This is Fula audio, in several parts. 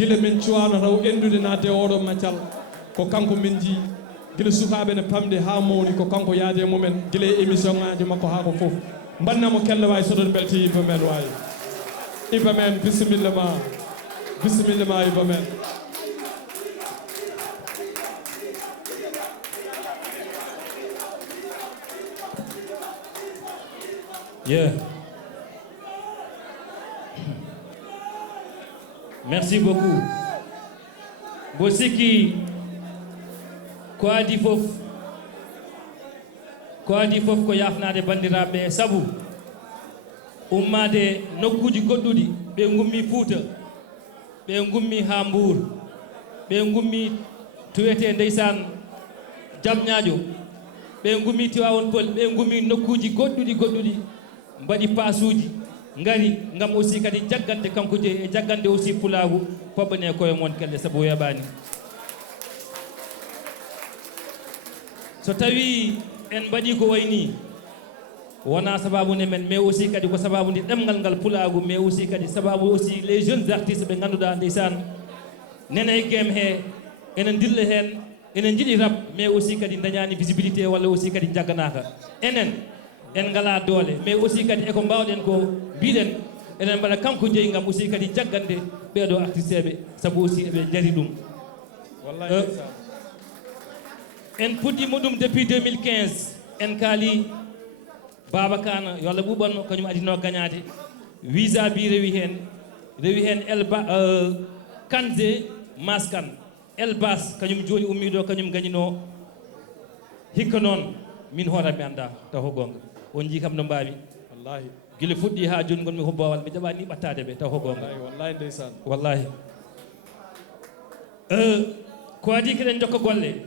gila men cuwano raw endude naate oɗo maccal ko kanko min ji gila sukaɓe ne pamde ha mawni ko kanko yaade mumen gila émission ngaji makko ha ko foof mbannamo kelle wawi soɗon belti iba men wawi iba men bisimilla ma iba men Yeah. Merci beaucoup. Bosiki ko adi fof ko yafnade bandiraɓe sabu ummade nokkuji goɗɗuɗi ɓe gummi Fouta ɓe gummi ha Mbour ɓe gummi to wiyete ndeysan Diamniadio ɓe gummi Tivaoune Peulh ɓe gummi nokkuji goɗɗuɗi mbaɗi pasuji ngari ngam aussi kadi jaggande kanko je e jaggande aussi pulagu poɓɓane koye mon kelle sabu yaɓani so tawi en mbaɗi ko wayni wona sababu ne men mais aussi kadi ko sababu ndi ɗemgal ngal pulagu mais aussi kadi sababu aussi les jeunes artistes ɓe ganduɗa ndeysan nene e game he enen dilla hen enen jiiɗi rap mais aussi kadi dañani visibilité walla aussi kadi jagganaka enen en ngala doole mais aussi kadi eko mbawɗen ko mbiɗen enen mbaɗa kanko jeeyi ngam aussi kadi jaggande ɓeɗo artiste ɓe sabu aussi eɓe jari ɗum en puɗɗimo ɗum depuis 2015 en kaali Baba Kana yo Allah ɓuɓanno kañum adino gagnade visa bi rewi hen elba Kanje Maskan Elbas kañum joni ummiɗo kañum gagnino hikka noon min hoorami mi anda taw ko gonga on jii kam no mbawi wallahi gila fuɗɗi ha joni gonmi ko bowal mi jaɓani ɓattade ɓe taw ko gonga wallahi ndeysan wallahi ko adi keɗen jokka golle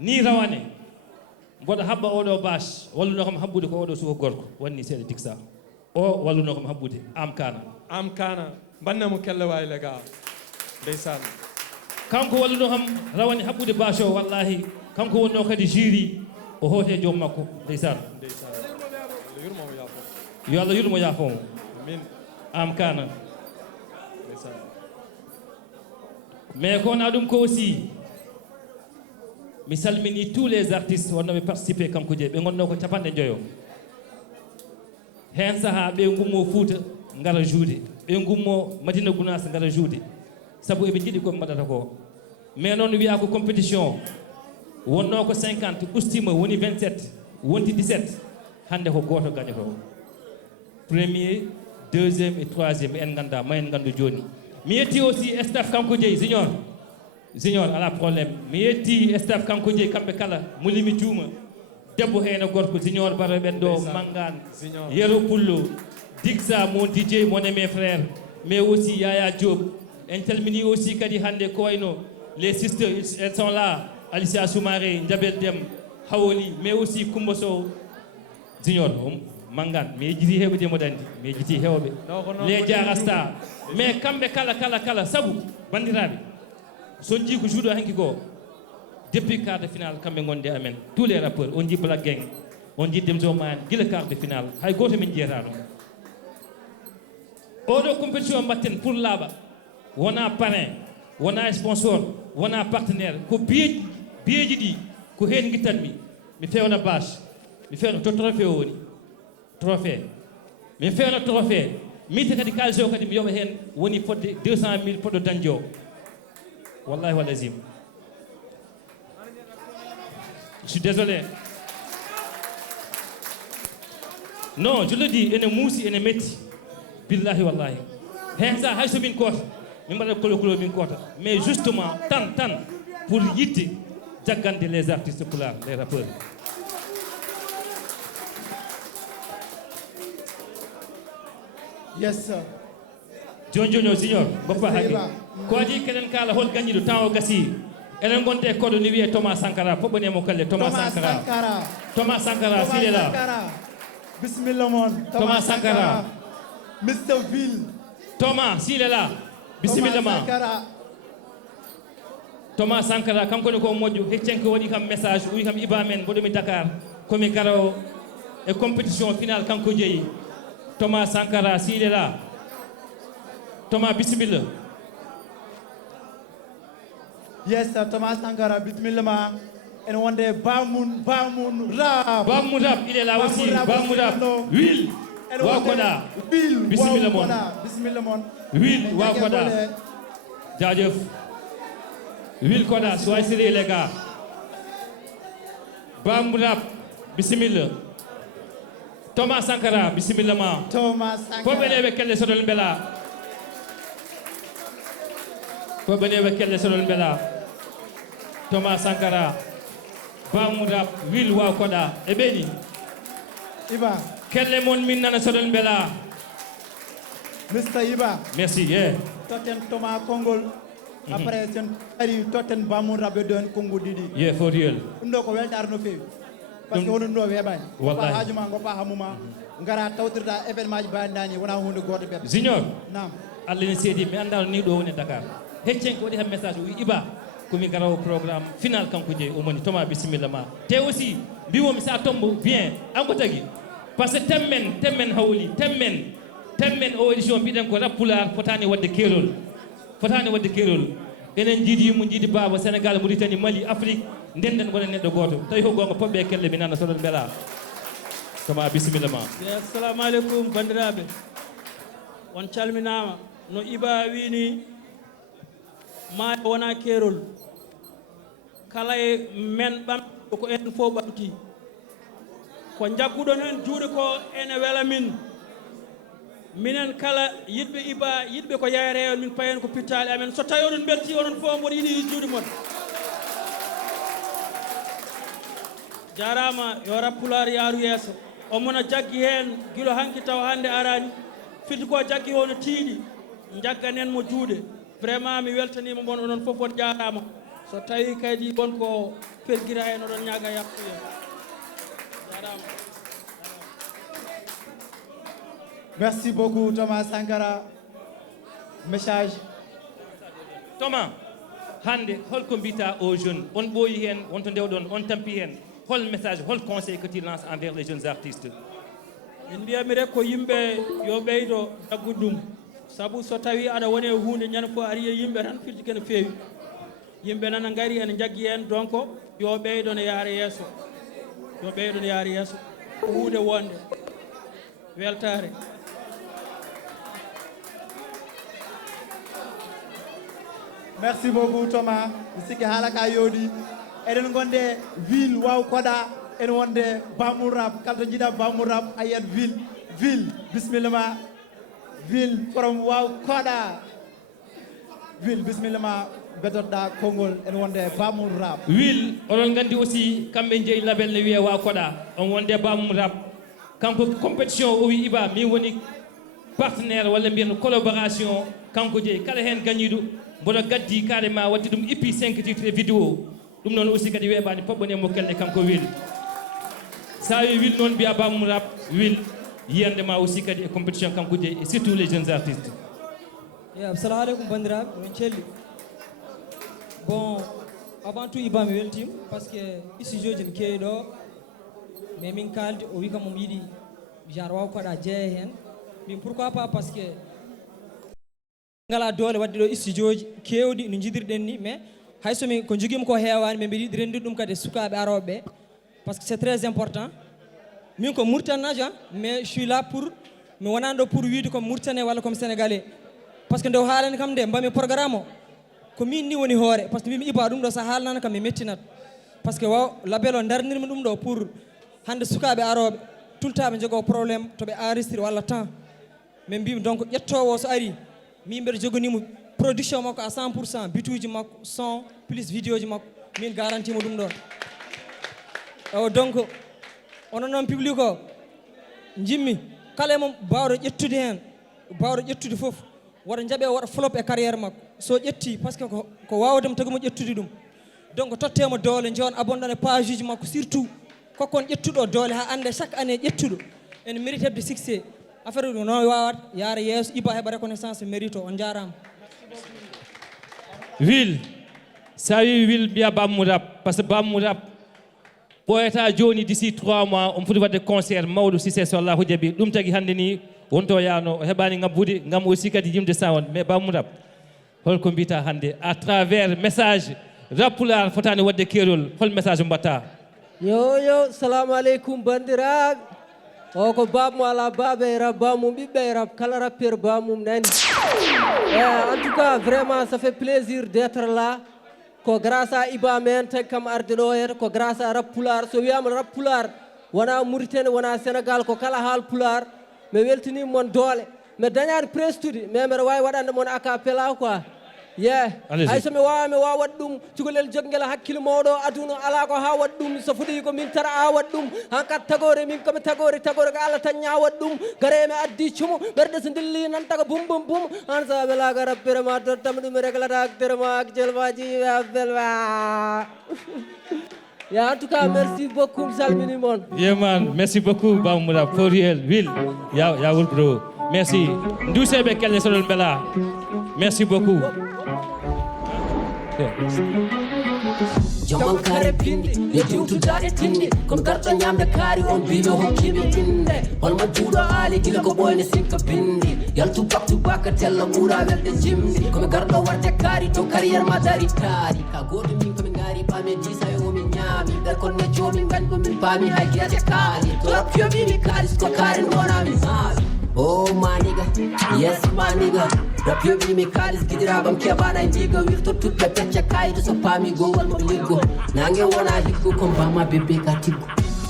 ni rawane mboɗo habba oɗo bâche walluno kam habbude ko oɗo suko gorko wanni seeɗa diksa o walluno kam habbude am kana mbannamo kelle wawi lega ndeysan kanko walluno kam rawani habbude bâche o wallahi kanko wonno kadi jury o hoote joom makko ndeysan yo Allah yurmo yaafomo amin am kana mais ko wona ɗum ko aussi mi salmini tous les artistes wonnoɓe participé kanko je ɓe gonno ko capanɗe joyo hen saaha ɓe gummo Fouta ngara juude ɓe gummo Madina Gounass ngara juude saabu eɓe jiiɗi koɓe mbaɗata ko mais noon wiya ko compétition wonno ko 50 ustima woni 27 wonti 17 hande ko goto gañoto premier deuxiéme et troisiéme en ganda ma en gandu joni mi yetti aussi staff kanko jeeyi junior ala probléme mi yetti staff kanko jeeyi kamɓe kala mulimi juuma debbo heen e gorko junior bara ɓen ɗo Mangane Yero Pullo Digsa mon DJ mon aimé frère mais aussi Yaya Diop en calmini aussi kadi hande ko wayno les sisters elles sont là Alicia Soumaré Jabel Dem Hawoli mais aussi Coumba Sow junior Mangane mi yejjiti heɓde mo dandi mi yejjiti hewɓe les Diarasta mais kamɓe kala sabu bandiraɓe son jii ko juuɗo hanki ko depuis quart de finale kamɓe gonde amen tous les rappeurs on jii Black Gang on jii Demso Man gila quart de finale hay goto min jeyata ɗum oɗo compétition mbatten pour laaɓa wona parrain wona sponsor wona partenaire ko biyeji ɗi ko hen guittanmi mi fewna bâche mi fewna to trophée o woni trophée mi fewna trophée mite kadi kalis o kadi mi yoɓa hen woni fodde 200 000 poɗɗo dañde o wallahi wal azim je suis désolé non je le dis ene muusi ene metti billahi wallahi hen sa hay so min koota min mbaɗa kolo min koota mais justement tan pour yitte jaggande les artistes pulaar les rappeurs yes sir joni o junior boppa haqqi ko adi keɗen kala hol gañiɗo temps o gasi eɗen gonte koɗo ni wiye Thomas Sankara poɓɓanemo kalle Thomas Sankara s'il est là bismillah mon Thomas Sankara Mr Ville Thomas s'il est là bisimilla ma Thomas Sankara kankone ko moƴƴo heccenke waɗi kam message wi kam iba men mboɗomi Dakar komi garawo e compétition finale kanko jeeyi Thomas Sankara s'il est là Thomas bisimilla Yes, Thomas Sankara, bismillah. Et on dit Bamoun Rap. Bamoun Rap, il est là aussi. Bamoun Rap. Will. Wakoda. Will. Bismillah mon. Bismillah mon. Will. Wakoda. Jaajëf. Will Koda, soyez sérieux les gars. Bamoun Rap. Bismillah. Thomas Sankara, bismillah ma. Thomas Sankara. Faut venir avec quel sodol bella. Faut venir avec quel sodol bella. Thomas Sankara. Bamoun Rap, Will Wakoda. Ebeni. Iba. Quel monde minna sodol bella. Mr. Iba. Merci, yeah. Totten Thomas Kongol. Après, c'est un Totten Bamoun Rap de Congo Didi. Yeah, for real. Ndo ko weltar no fewi. Parce que wono ndo webani. Wallahi. Ko hajuma ngo pa hamuma. Ngara tawtirda événement ji bandani wona hunde goto be. Junior. Naam. Allah ne sedi mi andal ni do woni Dakar. Heccen ko wadi ham message wi Iba ko mi garawo programme final kanko je o moni Thomas bismillah ma. Te aussi biwo mi sa tombo bien anko tagi. Parce que temmen hawli temmen o audition biden ko rappular fotani wadde kerol. Fotani wadde kerol. Enen jidi mu jidi baba Sénégal Mauritanie Mali Afrique ndenden wona neddo goto tawi ko gonga pobbe kelle mi nana sodon bela. Thomas bismillah ma. Assalamu alaikum bandiraɓe on calminama no Iba wini maayo wona keerol kala e men ɓamɗo ko en fof ɓamti ko jagguɗon hen juuɗe ko ene wela min minen kala yiɗɓe Iba yiɗɓe ko yayre on min payen ko pittali amen so tawi onon belti onon fof mboɗo yiɗi juuɗe mon jarama yo rappular yaaru yeeso omona jaggi hen guilo hanki taw hande arani fidde ko jaggi hono tiiɗi jagganen mo juuɗe vraiment mi weltanima mon onon fof on jarama so tawi kadi wonko pergira hen oɗon ñaaga yakkuye jarama. Merci beaucoup Thomas Sankara. Message. Thomas hande holko mbita aux jeunes on ɓooyi hen wonto ndewɗon on tampi hen hol message hol conseil que tu lances envers les jeunes artistes. min mbiyami rek ko yimɓe yo ɓeydo jaggude ɗum saabu so tawi aɗa woni e hunde ñande fof ari e yimɓe tan firti kene feewi yimɓe nana gari ene jaggi hen donc yo ɓeydo ne yaara yeeso yo ɓeydo ne yaara yeeso ko hunde wonde weltare. Merci beaucoup Thomas. Misiki halaka yodi. Eden gonde ville waw koda en wonde Bamoun Rap kalto jida Bamoun Rap ayat ville bismillah ma ville from waw koda ville bismillah ma bedodda kongol en wonde Bamoun Rap. Will onon gandi aussi kamɓe jeeyi label ne wiye wa koɗa on wonde Bamoun Rap kanko compétition o wi Iba mi woni partenaire walla mbiyen collaboration kanko jeeyi kala hen gañiɗo mboɗo gaddi carrément wadde ɗum ippi 5 titres vidéo ɗum noon aussi kadi weeɓani poɓɓone mo kelle kanko Will sa wi Will noon mbiya Bamoun Rap Will yiyande ma aussi kadi e compétition kanko jeeyi et surtout les jeunes artistes. Assalamu alaikum bandiraɓe on celli bon avant tout Iba mi weltima par ce que studio ji ne keewi ɗo mais min kaldi o wi kam omo yiiɗi genre waw koɗa jeeya hen min pourquoi pas par ce que ngala doole wadde ɗo studio ji kewɗi no jidirɗen ni mais hay somi ko joguimi ko heewani mais mbiɗa yiɗi rendude ɗum kadi sukaɓe aroɓe par ce que c'est très important min ko Mauritanajo mais je suis là pour mi wonani ɗo pour wiide comme Mauritanais walla comme sénégalais par ce que nde o haalani kam nde mbami programme o ko min ni woni hoore par ce que mbimi Iba ɗum ɗo sa haalnano kam mi mettinat par ce que waw label o darnirmi ɗum ɗo pour hande sukaɓe aroɓe tout le temps ɓe jogo probléme to ɓe enregistré walla temps mais mbimi donc ƴettowo so ari min mbeɗa jogonimo production makko à 100% bituji makko son plus vidéo ji makko min garantimo ɗum ɗon o donc onon noon public o jimmi kala e mom bawɗo ƴettude hen bawɗo ƴettude foof waɗa jaaɓe waɗa flop e carrière makko so ƴetti par ce que ko wawdemo tagimo ƴettude ɗum donc tottemo doole jewon abonɗon e page uji makko surtout kokkon ƴettuɗo doole ha ande chaque année ƴettuɗo ene mérite hebde succès affaire ɗum no wawat yaara yeeso Iba heɓa reconnaissance mérite o on jarama. Will sa wi Will mbiya Bamoun Rap par ce que Bamoun Rap ɓoyata joni d'ici 3 mois on foti wadde concert mawɗo si c'est so Allahu jaaɓi ɗum tagui hande ni wonto yano o heɓani ngabbude gam aussi kadi yimde sawon mais Bamoun Rap holko mbita hande à travers message Rapular fotani wadde kerol hol message mbatta yo salamu aleykum bandiraɓe o ko babmo ala baba e rab bamum ɓiɓɓe e rab kala rappeur bamum nani en tout cas vraiment ça fait plaisir d'être là ko grâce à Iba men tagi kam arde ɗo hen ko grâce à rap pular so wiyama rap pular wona Mauritanie wona Sénégal ko kala haal pular mi weltanima mon doole mi dañani prestude mais mbiɗa wawi waɗande mon acapella quoi hay so mi wawa waɗ ɗum cukalel jogguel hakkille mawɗo aduna ala ko ha waɗ ɗum so fuɗi ko min tara a waɗ ɗum hankat tagore min komi tagore ko Allah tan ña waɗ ɗum gare mi addi cumo ɓerɗe so dilli nan taga bum bum bum an sa welaga rappere ma tottama ɗum réglata acteur ma ak jelmaji belma en tout cas merci beaucoup mi salmini moon man merci beaucoup Bamouda for real will ya wulbro merci nduseɓe kelle soɗon beela merci beaucoup Jaman kare pindi e diwtudaɗe tindi kono garɗo ñamde kaari on mbiɗo hokkimi inde holmo juuɗo aali gila ko ɓoyne sikka bindi yaltu baktu baka tella ɓuura welde jimdi komi garɗo warde kaari to carriére ma dari taari ka goto min komi gaari paami disa e omin ñaami ɓer konne joomin gandi komin paami hay guete kaali to rappiyomimi kaalis ko kaari wonami maawi oh my nigga yes my nigga rappio mi kalis gidirabam kebana ndiga wirto tutte pecce kaydo so pami go wal mo liggo nange wona higgo ko bama bebbe ka tiggo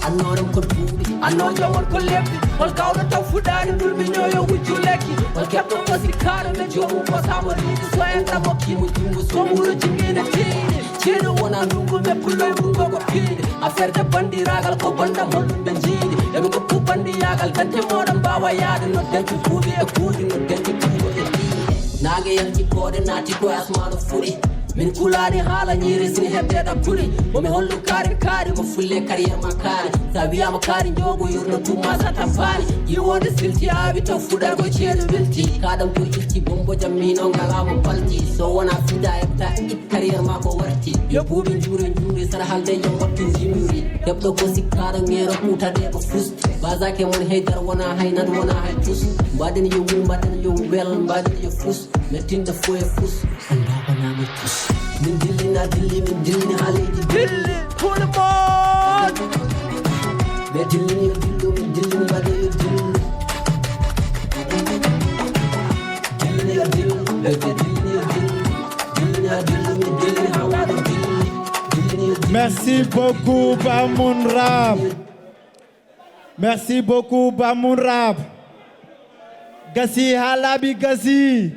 annoram ko duubi anno jawon ko lebbi hol kawdo taw fudani dulmi ñoyo wujju lekki hol kebdo ko sikaro me jomu ko samo ridi so en tamo kimu jungu so muro jingine tiini ceedo wona ndungu me pulloy bungo ko piide affaire de bandiragal ko bonda mollum be jiidi e ko ko bandiyagal tante modam bawa yaade no dentu kuubi e kuudi no dentu kuubi e nage yanti kode naati ko asmano furi min kulani hala nyiri sini hebdeda kuli momi hollu kaari mo fulle carrière ma kaari sa wiyama kaari jogo yurno tuma sa tampani yiwonde silti abi to fuɗar ko ceedo wilti kadam to ilti bombo jammino ngalamo palti so wona fida hebta it carrière ma ko warti yo buuɓe juure sara halde yo wattu jimri hebɗo ko sikkaro ngero kutade ko fusti basake mon haydar wona haynan wona hay tus mbaɗen yo wul mbaɗen yo wel mbaɗen yo fus mettinde fo e fus anda banama tus min dillina dilli min dillini haleji dilli tout le monde ɓe dillini yo dillu min dillini mbaɗe yo dillu dillini yo dillu ɓe dillini yo dillu dillini yo dillu min dillini hawaɗo dilli dillini yo dillu. Merci beaucoup Bamoun Rap. Merci beaucoup Bamoun Rap. Gasi halabi gasi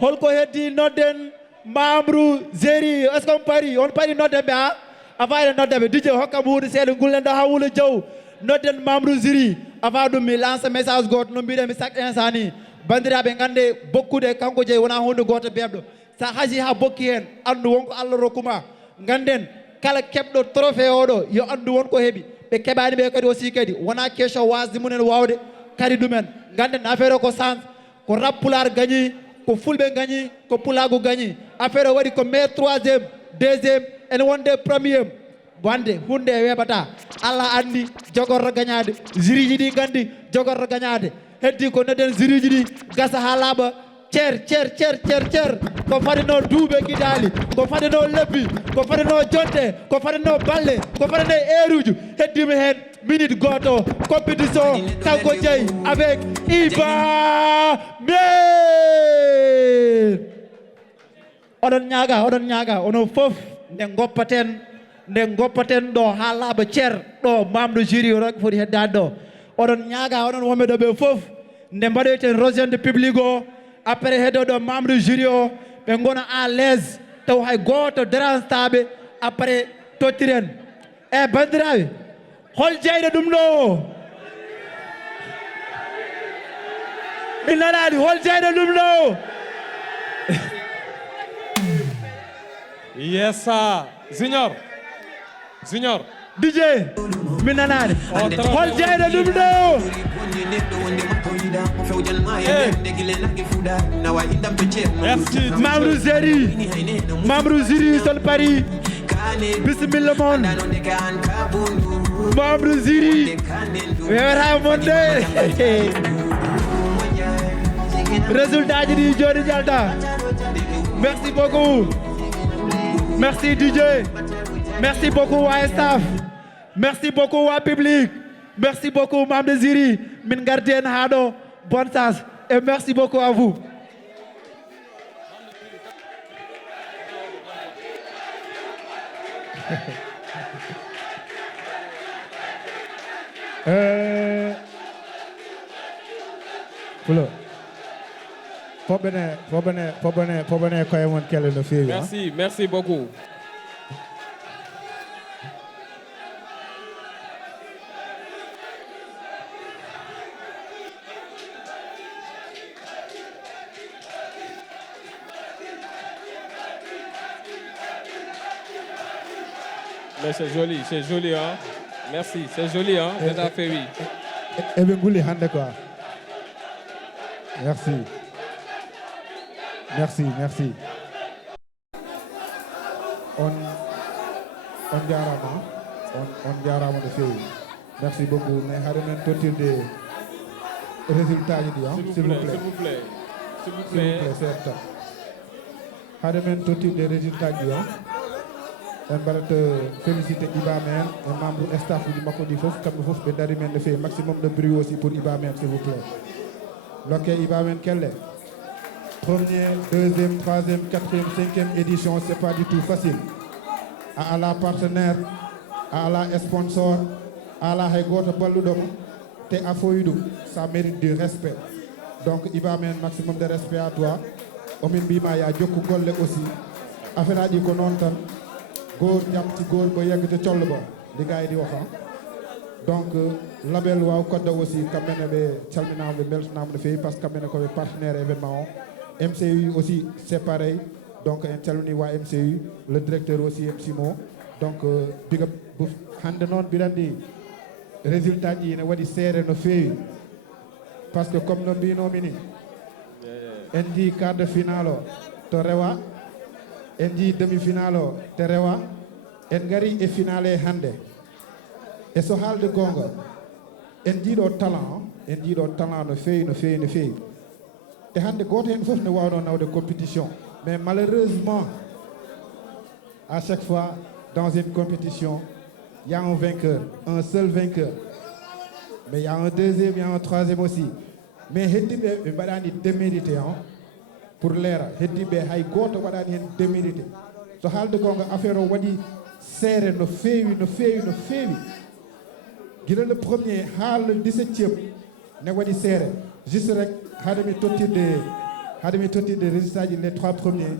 holko heddi nodden Mamrou Zeri est-ce qu'on pari on pari nodden be ha avant nodden be DJ hokka buude seede gullendo hawulo jaw nodden Mamrou Zeri avant dum mi lance message goto no mbiɗen mi chaque instant ni bandiraɓe gande bokkude kanko jeyi wona hunde goto bebɗo sa haji ha bokki hen andu wonko Allah rokkuma ganden kala kebɗo trophée oɗo yo andu wonko heeɓi ɓe keɓani ɓe kadi aussi kadi wona question wasde munen wawde kadi ɗumen ganden affaire o ko sens ko rap pular gagni ko fulɓe gagni ko pulago gagni affaire o waɗi ko meilleur troisiéme deuxiéme ene wonde premiéme wande hunde e weɓata Allah andi jogorto gagnade jury ji ɗi gandi jogorto gagnade heddi ko nodden jury ji ɗi gasa ha laaɓa cer ko fadino duuɓe guiɗali ko fadino lebbi ko fadino jonte ko fadino balle ko fadino heure heddimi hen minute goto compétition kanko jeeyi avec Iba Men oɗon ñaaga onon fof nde goppaten ɗo ha laaɓa cer ɗo mamdo jury o foti heddade ɗo oɗon ñaaga oɗon wonɓe ɗo ɓe fof nde mbaɗoyten rejoinde public o après heddo ɗo membre jury o ɓe gona à l'aise taw hay goto dérange-taɓe après tottiren e bandiraɓe hol jeyɗo ɗum ɗo mi nanani hol jeyɗo ɗum ɗo yes sir Junior DJ mi nanani hol jeyɗo ɗum ɗo Mamrou Zeri son pari bismillah mon Mamrou Zeri wera monde résultat ji ɗi joni jalta merci beaucoup Merci DJ. Merci beaucoup à staff. Merci beaucoup à public. Merci beaucoup Mme Désiré, min gardienne Hado, bonne chance et merci beaucoup à vous. Merci beaucoup. Mais c'est joli, hein. Merci, c'est joli, hein. Vous avez fait oui. Et bien, vous hande quoi. Merci. On jarama de feewi. Merci beaucoup. Mais hade men totirde résultat ji hein, s'il vous plaît, certes. Hade men totirde résultat ji hein. En barat féliciter Iba Men et membre staff du Makodi Fof comme Fof be dari men fait maximum de bruit aussi pour Iba Men s'il vous plaît. Donc Iba Men quelle première, deuxième, troisième, quatrième, cinquième édition, c'est pas du tout facile. À la partenaire, à la sponsor, à la Hegote Baludom, te afoydu, ça mérite du respect. Donc Iba Men maximum de respect à toi. Omin bima ya jokku golle aussi. Affaire di ko non tan. Góor jàpp ci góor ba yegg ca coll ba li gars yi di wax donc label waaw Kodda aussi kamene ɓe calminama ɓe beltanama no feewi par ce que kamene koɓe partenaire événement o MCU aussi c'est pareil donc en calmini wa MCU le directeur aussi MCMO donc big up hande noon mbiɗa andi résultat ji ne waɗi seere no feewi par ce que comme no mbinomi ni en jii quart de finale o to rewa en jii demi-finale o te rewa en gari e finale hande e so haalde gonga en jiiɗo talent no feewi e hande goto hen foof ne wawno nawde compétition mais malheureusement à chaque fois dans une compétition il y a un vainqueur, un seul vainqueur, mais il y a un deuxième, il y a un troisième aussi, mais heddiɓe ɓe mbaɗani démérité pour l'era heddiɓe hay goto waɗani hen démérité so haalde gonga affaire o waɗi seere no feewi guila le premier ha le 17e ne waɗi seere juste rek haade mi tottirde résultat ji les 3 premiers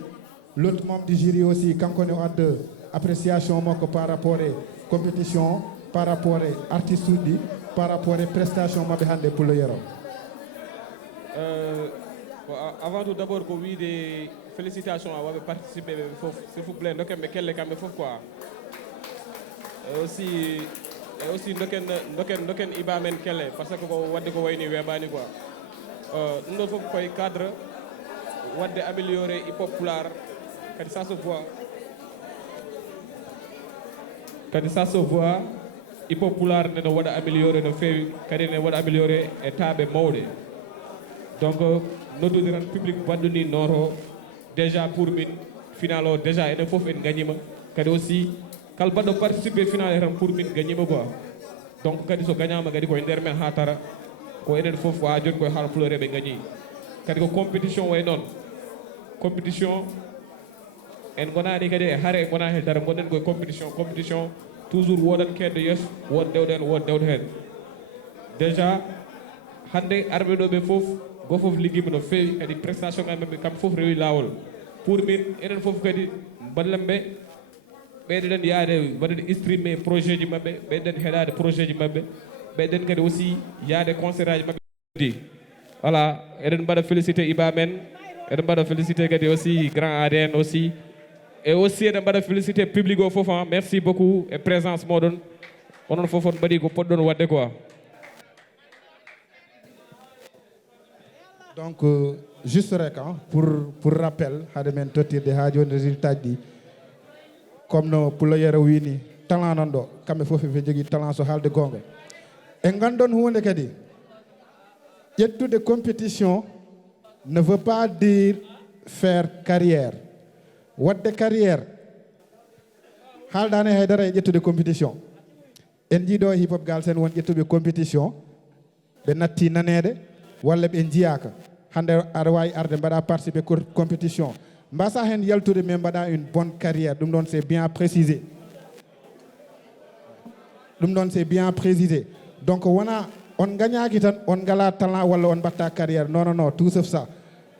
l'autre membre du jury aussi kankone o adda appréciation makko par rapport e compétition par rapport e artiste uji par rapport e prestation mabɓe hande pour le yero avant tout d'abord ko wiide félicitations à waɓe participer ɓe fof s'il vous plaît dokken ɓe kelle kamɓe fof quoi et aussi dokken Iba Men kelle par ce que ko wadde ko wayni weeɓani quoi ɗum ɗo fof koye cadre wadde amélioré hip hop pulaar kadi ça se voit hip hop pulaar nene waɗa amélioré no feewi kadi ne waɗa amélioré e taaɓe mawɗe donc noddodiran public baɗɗoni noto déjà pour min final o déjà enen fof en gagnima kadi aussi kala baɗɗo participé final e tan pour min gagnima quoi donc kadi so gagnama kadi koye nder men ha tara ko enen fof ha joni koye Haalpulaar ɓe gagni kadi ko compétition way noon compétition en gonani kadi e haare en gona hen dara gonɗen koye compétition toujours wodat keddo yesso wod dewɗo hen déjà hande arɓe ɗo ɓe fof go fof ligguima no feewi kadi prestation ngal maɓɓe kamɓe fof rewi lawol pour min enen fof kadi ballamɓe ɓeyɗen yaade waɗede streamé projet ji maɓɓe ɓeyɗen heɗade projet ji maɓɓe ɓeyɗen kadi aussi yaade concert aji maɓɓe voilà eɗen mbaɗa félicité Iba Men eɗen mbaɗa félicité kadi aussi grand ADN aussi et aussi eɗen mbaɗa félicité public o fof merci beaucoup e présence moɗon onon fof on mbaɗi ko poɗɗon wadde quoi. Donc juste rek pour rappel hade men tottirde ha joni résultat ji comme no Pulayero wini talent non ɗo kamɓe fof ɓe jogui talent so haalde gonga e gandon hunde kadi ƴettude compétition ne veut pas dire faire carrière wadde carrière haaldani haydara e ƴettude compétition en jiiɗo hip hop Galsen won ƴettuɓe compétition ɓe natti nanede walla ɓe jiyaka hande aɗa wawi arde mbaɗa participer compétition mbasa hen yaltude mais mbaɗa une bonne carrière ɗum ɗon c'est bien précisé ɗum ɗon c'est bien précisé donc wona on gagnaki tan on ngala talent walla on mbatta carrière non tout sauf ça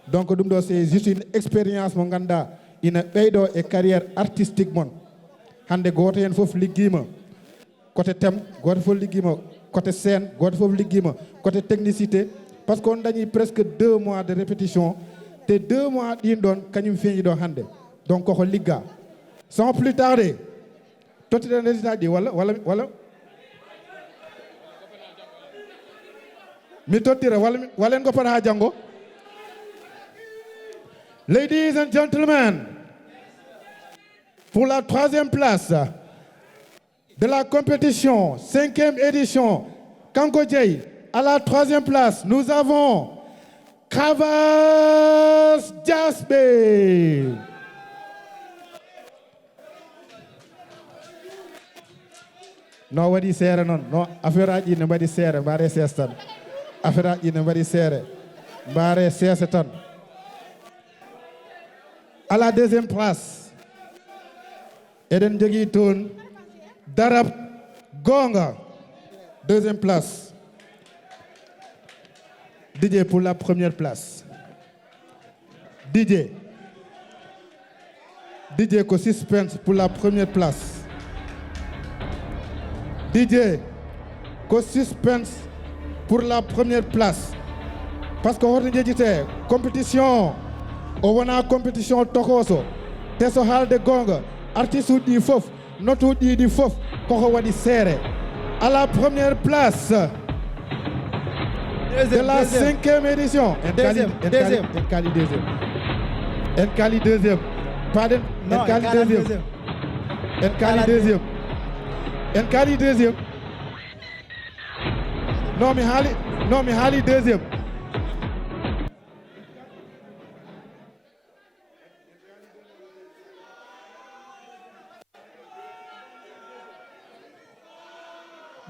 donc ɗum ɗo c'est juste une expérience mo ganduɗa ina ɓeyɗo e carrière artistique mon hande goto hen foof ligguima côté thème goto foof ligguima côté scène goto foof ligguima côté technicité par ce que on dañi presque 2 mois de répétition te 2 mois ɗin ɗon kañum feeñi ɗo hande donc koko ligga sans plus tarder tottiɗen résultat ɗi walla mi tottira walla en goppata ha janggo. Ladies and gentlemen, pour la 3e place de la compétition 5e édition Kanko Dieye, à la 3e place nous avons Kavas Jasbe. No waɗi seere noon no affaire aji ne mbaɗi seere mbare sees tan affaire aji ne mbaɗi seere mbare seese tan. À la 2e place eɗen jogui toon Darab Gonga, 2e place. DJ pour la 1re place. DJ ko suspense pour la 1re place. DJ ko suspense pour la 1re place. Parce que hoto jejjite compétition o wona compétition tokoso te so haalde gonga artiste uji ɗi fof note uji ɗi fof koko waɗi seere. À la 1re place de la 5e édition en kali 2e en kali 2e pardon en kali 2e en kali 2e en kali 2e non mi haali 2e.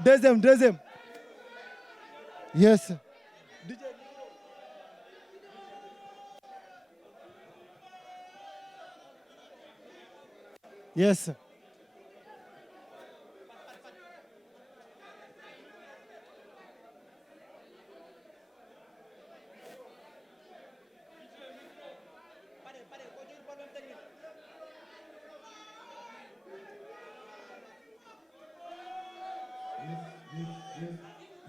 Deuxième. Yes. Yes.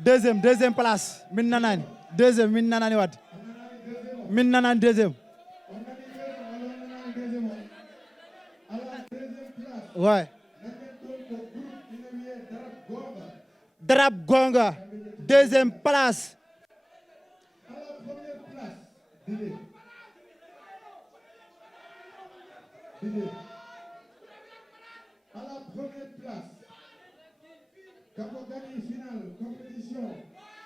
Deuxième place min nanani deuxième min nanani wadde min nanani deuxième ouais Darab Gonga 2e place. À la 1re place Kanko gagné finale compétition.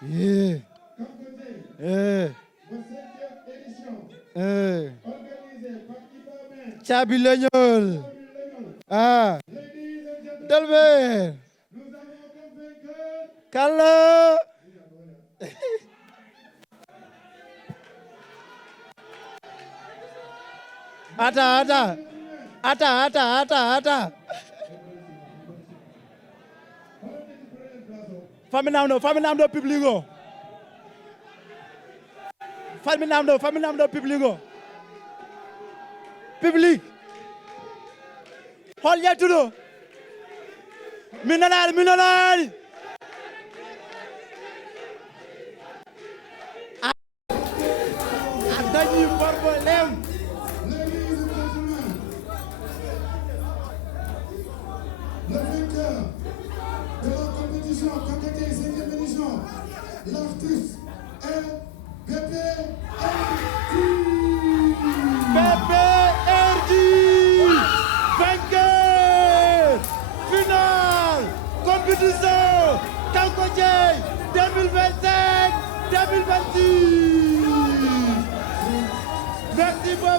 Yeah. Kanko Dieye. Yeah. La 5e édition. Organisée par Ibamen. Caabi Leñol. Ah. Delbe. Nous avons comme vainqueur. Kalla. Ata. Faminamɗo public o faminamɗo public o public hol yettuɗo min nanani a dañi problème. Le vainqueur de la compétition Kanko Dieye 5e édition, l'artiste est PPRD, vainqueur final compétition Kanko Dieye 2025-2026. Merci beaucoup.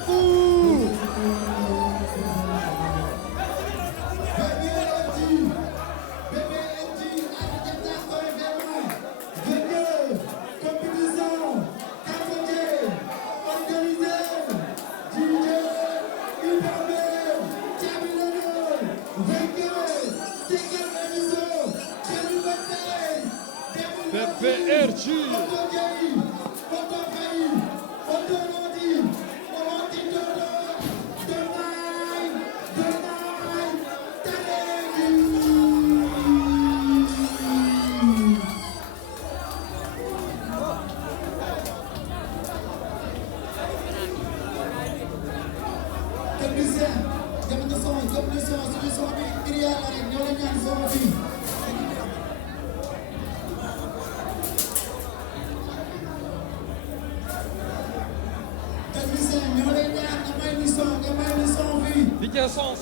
technicien jamono son suñu son bi ngir yàlla rek ñoo la ñaan son bi technicien ñoo lay ñaan nga may ni son bi DJ son.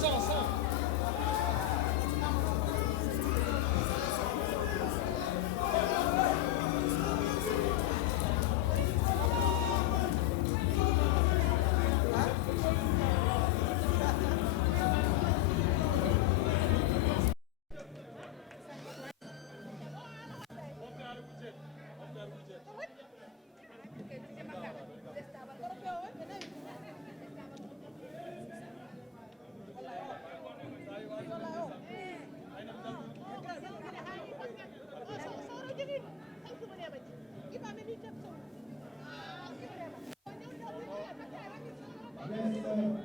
Yes, sir.